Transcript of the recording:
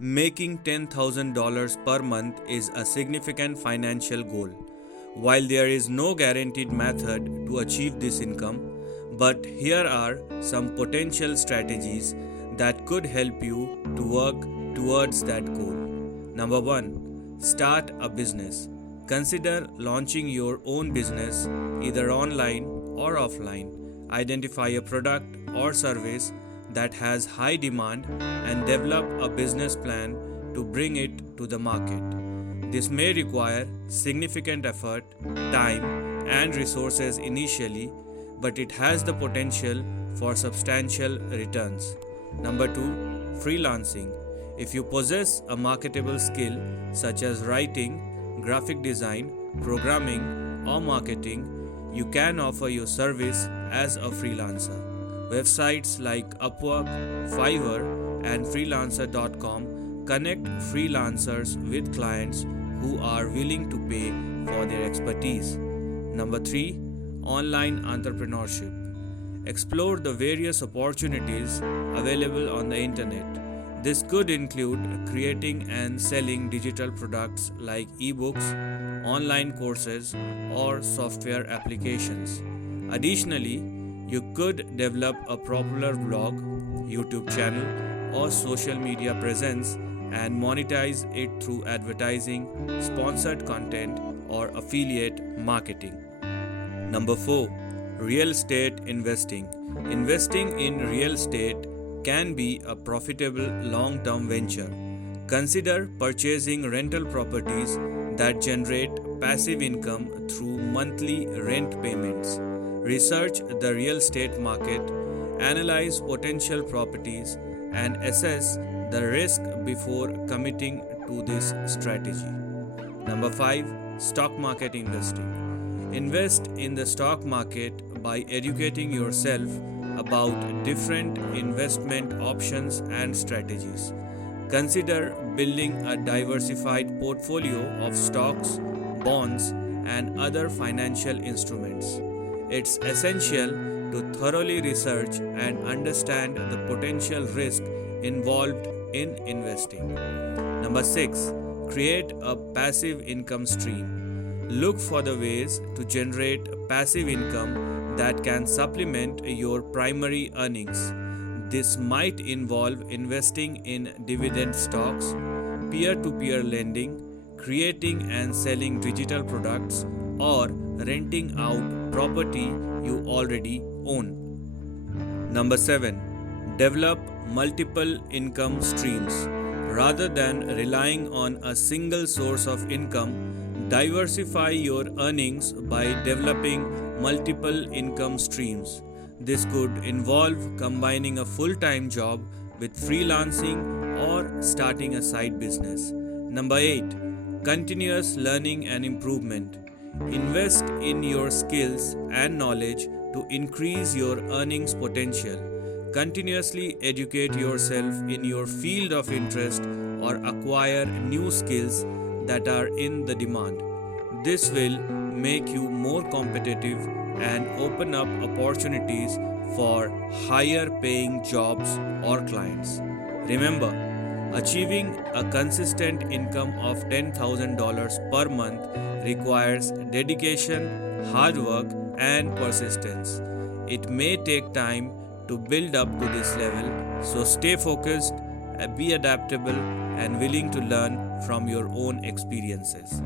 Making $10,000 per month is a significant financial goal. While there is no guaranteed method to achieve this income, but here are some potential strategies that could help you to work towards that goal. Number 1. Start a business. Consider launching your own business either online or offline. Identify a product or service that has high demand and develop a business plan to bring it to the market. This may require significant effort, time, and resources initially, but it has the potential for substantial returns. Number 2. Freelancing. If you possess a marketable skill such as writing, graphic design, programming, or marketing, you can offer your service as a freelancer. Websites like Upwork, Fiverr, and freelancer.com connect freelancers with clients who are willing to pay for their expertise. Number 3. Online entrepreneurship. Explore the various opportunities available on the internet. This could include creating and selling digital products like ebooks, online courses, or software applications. Additionally, you could develop a popular blog, YouTube channel, or social media presence and monetize it through advertising, sponsored content, or affiliate marketing. Number 4. Real estate investing. Investing in real estate can be a profitable long-term venture. Consider purchasing rental properties that generate passive income through monthly rent payments. Research the real estate market, analyze potential properties, and assess the risk before committing to this strategy. Number 5. Stock market investing. Invest in the stock market by educating yourself about different investment options and strategies. Consider building a diversified portfolio of stocks, bonds, and other financial instruments. It's essential to thoroughly research and understand the potential risk involved in investing. Number 6. Create a passive income stream. Look for the ways to generate passive income that can supplement your primary earnings. This might involve investing in dividend stocks, peer-to-peer lending, creating and selling digital products, or renting out property you already own. Number 7. Develop multiple income streams. Rather than relying on a single source of income, diversify your earnings by developing multiple income streams. This could involve combining a full-time job with freelancing or starting a side business. Number 8. Continuous learning and improvement. Invest in your skills and knowledge to increase your earnings potential. Continuously educate yourself in your field of interest or acquire new skills that are in the demand. This will make you more competitive and open up opportunities for higher paying jobs or clients. Remember, achieving a consistent income of $10,000 per month requires dedication, hard work, and persistence. It may take time to build up to this level, so stay focused, be adaptable, and willing to learn from your own experiences.